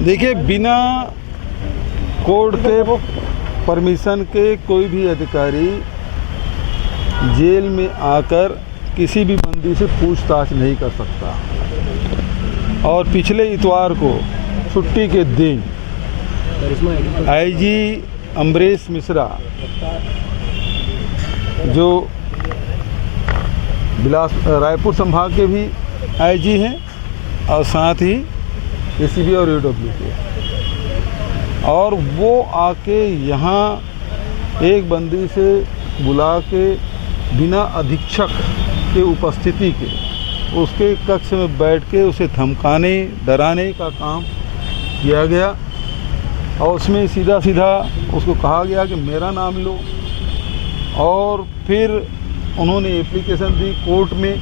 देखिए, बिना कोर्ट के परमिशन के कोई भी अधिकारी जेल में आकर किसी भी बंदी से पूछताछ नहीं कर सकता। और पिछले इतवार को छुट्टी के दिन आईजी अमरीश मिश्रा, जो रायपुर संभाग के भी आईजी हैं और साथ ही एसीबी और ईओडब्ल्यू के, और वो आके यहाँ एक बंदी से बुला के बिना अधीक्षक के उपस्थिति के उसके कक्ष में बैठ के उसे धमकाने डराने का काम किया गया। और उसमें सीधा सीधा उसको कहा गया कि मेरा नाम लो, और फिर उन्होंने एप्लीकेशन दी कोर्ट में,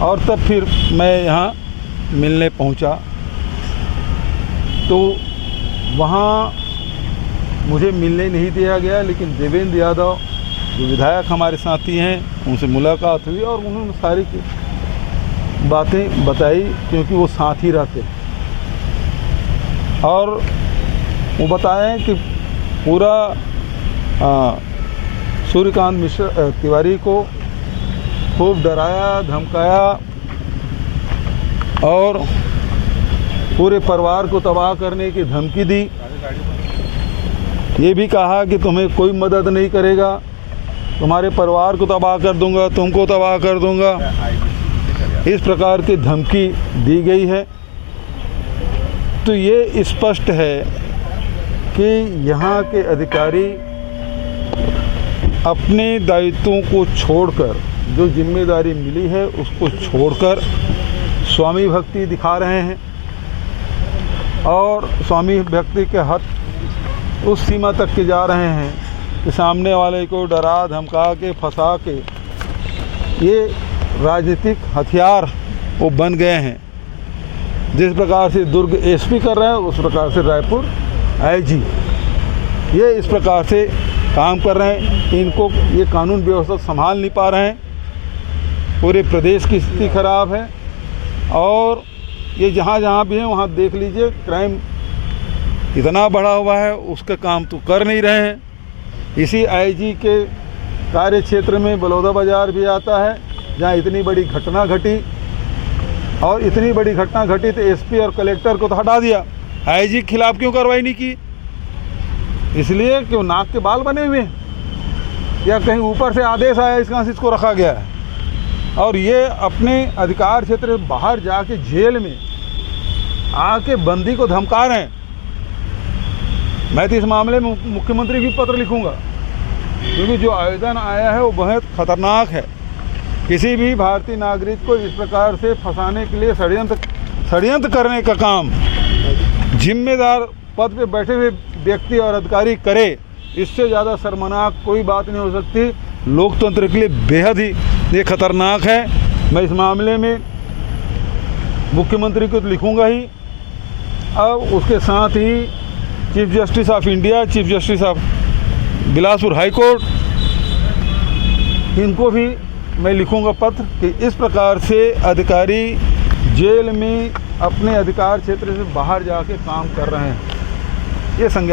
और तब फिर मैं यहाँ मिलने पहुँचा। तो वहाँ मुझे मिलने नहीं दिया गया, लेकिन देवेंद्र यादव जो विधायक हमारे साथी हैं उनसे मुलाकात हुई और उन्होंने सारी बातें बताई, क्योंकि वो साथ ही रहते हैं। और वो बताएं कि पूरा सूर्यकांत मिश्रा तिवारी को खूब डराया धमकाया और पूरे परिवार को तबाह करने की धमकी दी। ये भी कहा कि तुम्हें कोई मदद नहीं करेगा, तुम्हारे परिवार को तबाह कर दूंगा, तुमको तबाह कर दूंगा, इस प्रकार की धमकी दी गई है। तो ये स्पष्ट है कि यहाँ के अधिकारी अपने दायित्वों को छोड़कर, जो जिम्मेदारी मिली है उसको छोड़कर स्वामी भक्ति दिखा रहे हैं, और स्वामी भक्ति के हद उस सीमा तक के जा रहे हैं कि सामने वाले को डरा धमका के फंसा के ये राजनीतिक हथियार वो बन गए हैं। जिस प्रकार से दुर्ग एसपी कर रहे हैं, उस प्रकार से रायपुर आईजी ये इस प्रकार से काम कर रहे हैं। इनको ये कानून व्यवस्था संभाल नहीं पा रहे हैं। पूरे प्रदेश की स्थिति खराब है, और ये जहाँ जहाँ भी है वहाँ देख लीजिए क्राइम इतना बढ़ा हुआ है, उसका काम तो कर नहीं रहे हैं। इसी आईजी के कार्य क्षेत्र में बलौदा बाजार भी आता है, जहाँ इतनी बड़ी घटना घटी, और इतनी बड़ी घटना घटी तो एसपी और कलेक्टर को तो हटा दिया, आईजी के खिलाफ क्यों कार्रवाई नहीं की? इसलिए कि वो नाक के बाल बने हुए हैं, या कहीं ऊपर से आदेश आया इसको रखा गया है। और ये अपने अधिकार क्षेत्र से बाहर जाके जेल में आके बंदी को धमका रहे हैं। मैं तो इस मामले में मुख्यमंत्री भी पत्र लिखूंगा, क्योंकि जो आवेदन आया है वो बहुत खतरनाक है। किसी भी भारतीय नागरिक को इस प्रकार से फंसाने के लिए षड्यंत्र करने का काम जिम्मेदार पद पे बैठे हुए व्यक्ति और अधिकारी करे, इससे ज़्यादा शर्मनाक कोई बात नहीं हो सकती। लोकतंत्र के लिए बेहद ही ये खतरनाक है। मैं इस मामले में मुख्यमंत्री को तो लिखूंगा ही, अब उसके साथ ही chief justice of India, chief justice of Bilaspur high court, इनको भी मैं लिखूंगा पत्र कि इस प्रकार से अधिकारी जेल में अपने अधिकार क्षेत्र से बाहर जाके काम कर रहे हैं। ये संज्ञान